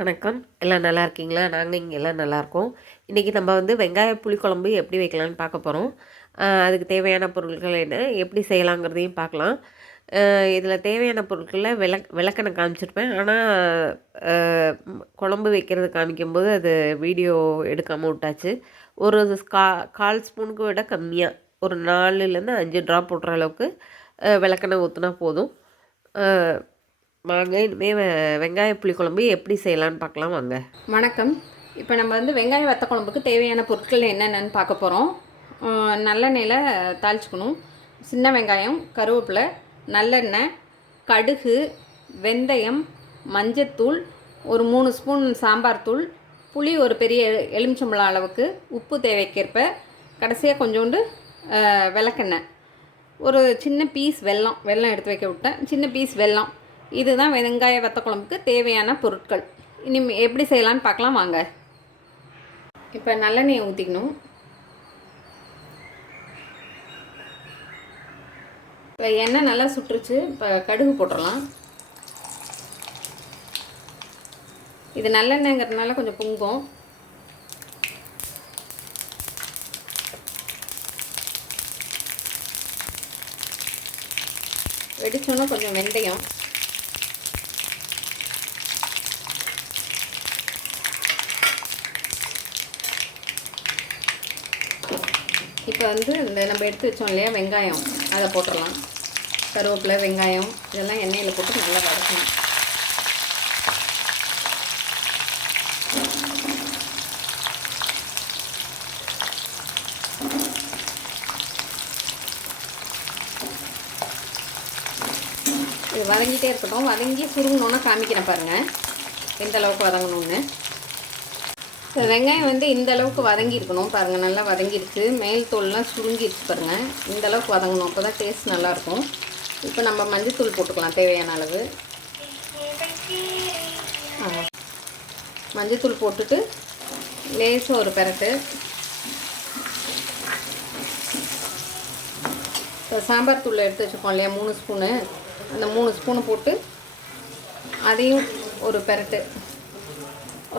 வணக்கம். எல்லாம் நல்லா இருக்கீங்களா? நாங்க இங்க எல்லாம் நல்லாயிருக்கோம். இன்னைக்கு நம்ம வெங்காய புளிக்குழம்பு எப்படி வைக்கலான்னு பார்க்க போறோம். அதுக்கு தேவையான பொருட்கள் என்ன? எப்படி செய்யலாங்கிறதையும் பார்க்கலாம். இதில தேவையான பொருட்கள விளக்கெண்ணெய் காமிச்சிருப்பேன். ஆனா, அ குழம்பு வைக்கிறது காமிக்கும்போது அது வீடியோ எடுக்காம விட்டாச்சு. ஒரு 1/4 ஸ்பூனுக்கு விட கம்மியா, ஒரு 4லேருந்து 5 ட்ராப் போடுற அளவுக்கு விளக்கெண்ணெய் ஊத்துனா போதும். அ வாங்க இனிமே வெங்காய புளிக்குழம்பு எப்படி செய்யலான்னு பார்க்கலாம் வாங்க. வணக்கம். இப்போ நம்ம வெங்காய வத்த குழம்புக்கு தேவையான பொருட்கள் என்னென்னு பார்க்க போகிறோம். நல்லெண்ணெயில் தாளிச்சுக்கணும். சின்ன வெங்காயம், கருவேப்பிலை, நல்லெண்ணெய், கடுகு, வெந்தயம், மஞ்சத்தூள், ஒரு 3 ஸ்பூன் சாம்பார் தூள், புளி ஒரு பெரிய எலுமிச்சம்பழம் அளவுக்கு, உப்பு தேவைக்கேற்ப, கடைசியாக கொஞ்சோண்டு விளக்கெண்ணெய், ஒரு சின்ன பீஸ் வெல்லம் எடுத்து வைக்க விட்டேன், சின்ன பீஸ் வெல்லம். இதுதான் வெங்காய வத்த குழம்புக்கு தேவையான பொருட்கள். இனி எப்படி செய்யலான்னு பார்க்கலாம் வாங்க. இப்போ நல்லெண்ணெயை ஊற்றிக்கணும். இப்போ எண்ணெய் நல்லா சுட்டுருச்சு. இப்போ கடுகு போட்டுடலாம். இது நல்லெண்ணெய்ங்கிறதுனால கொஞ்சம் பொங்கும். வெடிச்சோன்னா கொஞ்சம் வெந்தயம், இப்போ இந்த நம்ம எடுத்து வச்சோம் இல்லையா வெங்காயம், அதை போட்டுடலாம். கருவேப்பிலை, வெங்காயம் இதெல்லாம் எண்ணெயில் போட்டு நல்லா வதக்கணும். இது வதங்கிட்டே இருக்கட்டும். வதங்கி சுருங்கணுன்னா காமிக்கிறேன் பாருங்கள் எந்த அளவுக்கு வதங்கணும்னு. வெங்காயம் இந்த அளவுக்கு வதங்கியிருக்கணும் பாருங்கள். நல்லா வதங்கிடுச்சு. மேல் தோல்லாம் சுருங்கிடுச்சு பாருங்கள். இந்த அளவுக்கு வதங்கணும். அப்போ தான் டேஸ்ட் நல்லாயிருக்கும். இப்போ நம்ம மஞ்சத்தூள் போட்டுக்கலாம் தேவையான அளவு. மஞ்சத்தூள் போட்டுட்டு லேசாக ஒரு பெரட்டு. இப்போ சாம்பார் தூள் எடுத்து வச்சுருக்கோம் இல்லையா 3 ஸ்பூனு, அந்த 3 ஸ்பூனு போட்டு அதையும் ஒரு பெரட்டு.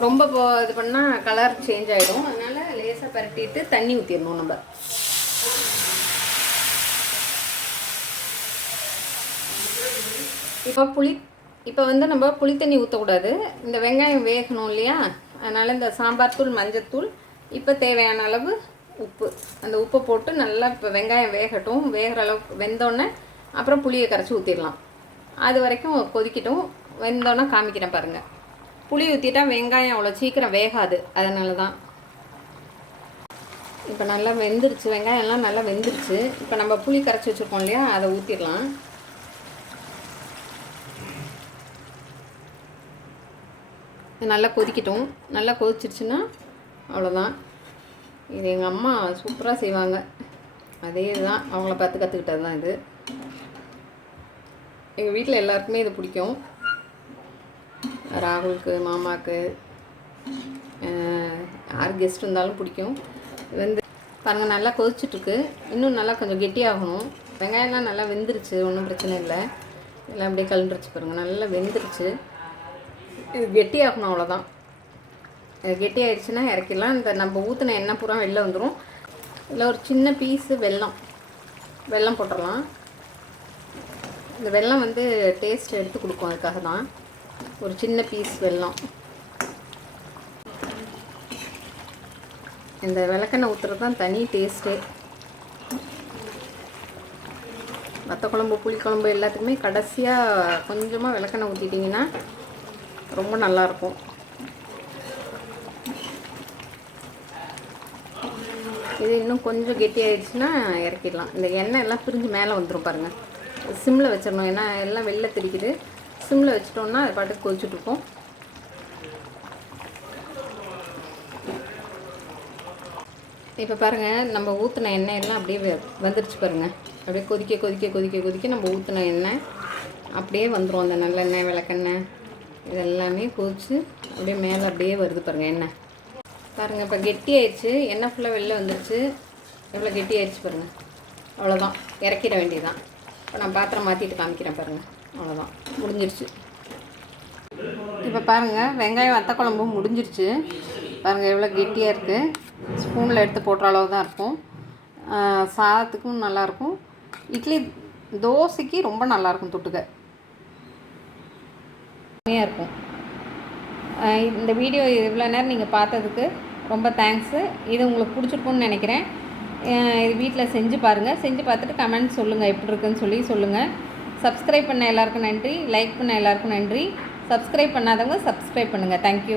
ரொம்ப இது பண்ணால் கலர் சேஞ்ச் ஆகிடும். அதனால் லேசாக பரட்டிட்டு தண்ணி ஊற்றிடணும் நம்ம. இப்போ நம்ம புளி தண்ணி ஊற்றக்கூடாது. இந்த வெங்காயம் வேகணும் இல்லையா, அதனால் இந்த சாம்பார் தூள், மஞ்சத்தூள், இப்போ தேவையான அளவு உப்பு, அந்த உப்பை போட்டு நல்லா இப்போ வெங்காயம் வேகட்டும். வேகிற அளவுக்கு வெந்தோடனே அப்புறம் புளியை கரைச்சி ஊற்றிடலாம். அது வரைக்கும் கொதிக்கட்டும். வெந்தோடனே காமிக்கிறேன் பாருங்கள். புளி ஊற்றிட்டா வெங்காயம் அவ்வளோ சீக்கிரம் வேகாது, அதனால தான். இப்போ நல்லா வெந்துருச்சு. வெங்காயம்லாம் நல்லா வெந்துருச்சு. இப்போ நம்ம புளி கரைச்சி வச்சுருக்கோம் இல்லையா, அதை ஊற்றிடலாம். நல்லா கொதிக்கட்டும். நல்லா கொதிச்சிருச்சுன்னா அவ்வளோதான். இது எங்கள் அம்மா சூப்பராக செய்வாங்க. அதே தான், அவங்கள பார்த்து கற்றுக்கிட்டது தான் இது. எங்கள் வீட்டில் எல்லாருக்குமே இது பிடிக்கும். ராகுலுக்கு, மாமாவுக்கு, யார் கெஸ்ட் இருந்தாலும் பிடிக்கும். பாருங்கள் நல்லா கொதிச்சுட்ருக்கு. இன்னும் நல்லா கொஞ்சம் கெட்டியாகணும். வெங்காயம்லாம் நல்லா வெந்துருச்சு, ஒன்றும் பிரச்சனை இல்லை. எல்லாம் அப்படியே கலந்துருச்சு பாருங்கள். நல்லா வெந்துருச்சு. இது கெட்டியாகணும், அவ்வளோதான். இது கெட்டியாகிடுச்சுன்னா இறக்கிடலாம். இந்த நம்ம ஊற்றின எண்ணெய் பூரா வெளில வந்துடும். இதில் ஒரு சின்ன பீஸு வெல்லம் போட்டுடலாம். இந்த வெல்லம் டேஸ்ட் எடுத்து கொடுக்கும், அதுக்காக தான். ஒரு சின்ன பீஸ் வெல்லம். இந்த விளக்கெண்ணெய் ஊற்றுறது தான் தனி டேஸ்ட்டே. வத்த குழம்பு, புளிக்குழம்பு எல்லாத்துக்குமே கடைசியாக கொஞ்சமாக விளக்கெண்ணெய் ஊற்றிட்டிங்கன்னா ரொம்ப நல்லாயிருக்கும். இது இன்னும் கொஞ்சம் கெட்டியாகிடுச்சுன்னா இறக்கிடலாம். இந்த எண்ணெய் எல்லாம் பிரிஞ்சு மேலே வந்துடும் பாருங்கள். சிம்மில் வச்சிடணும். ஏன்னா எல்லாம் வெளில தெரிக்குது. சிம்மில் வச்சிட்டோம்னா அது பாட்டுக்கு கொதிச்சுட்ருக்கோம். இப்போ பாருங்கள், நம்ம ஊற்றின எண்ணெய் எல்லாம் அப்படியே வந்துருச்சு பாருங்கள். அப்படியே கொதிக்க கொதிக்க கொதிக்க கொதிக்க நம்ம ஊற்றின எண்ணெய் அப்படியே வந்துடும். அந்த நல்லெண்ணெய், விளக்கெண்ணெய் இதெல்லாமே கொதிச்சு அப்படியே மேலே அப்படியே வருது பாருங்கள் எண்ணெய். பாருங்கள் இப்போ கெட்டி ஆயிடுச்சு. எண்ணெய் ஃபுல்லாக வெளில வந்துருச்சு. எவ்வளோ கெட்டி ஆயிடுச்சு பாருங்கள். அவ்வளோதான், இறக்கிட வேண்டியதுதான். இப்போ நான் பாத்திரம் மாற்றிட்டு காமிக்கிறேன் பாருங்கள். அவ்வளோதான், முடிஞ்சிடுச்சு. இப்போ பாருங்கள், வெங்காயம் வத்த குழம்பு முடிஞ்சிருச்சு. பாருங்கள் எவ்வளோ கெட்டியாக இருக்குது. ஸ்பூனில் எடுத்து போடுற அளவு தான் இருக்கும். சாதத்துக்கும் நல்லாயிருக்கும். இட்லி தோசைக்கு ரொம்ப நல்லாயிருக்கும் தொட்டுக்க இருக்கும். இந்த வீடியோ இவ்வளோ நேரம் நீங்கள் பார்த்ததுக்கு ரொம்ப தேங்க்ஸு. இது உங்களுக்கு பிடிச்சிருக்குன்னு நினைக்கிறேன். இது வீட்டில் செஞ்சு பாருங்கள். செஞ்சு பார்த்துட்டு கமெண்ட் சொல்லுங்கள், எப்படி இருக்குன்னு சொல்லுங்கள். சப்ஸ்கிரைப் பண்ண எல்லாருக்கும் நன்றி. லைக் பண்ண எல்லாருக்கும் நன்றி. சப்ஸ்கிரைப் பண்ணாதவங்க சப்ஸ்கிரைப் பண்ணுங்கள். தேங்க்யூ.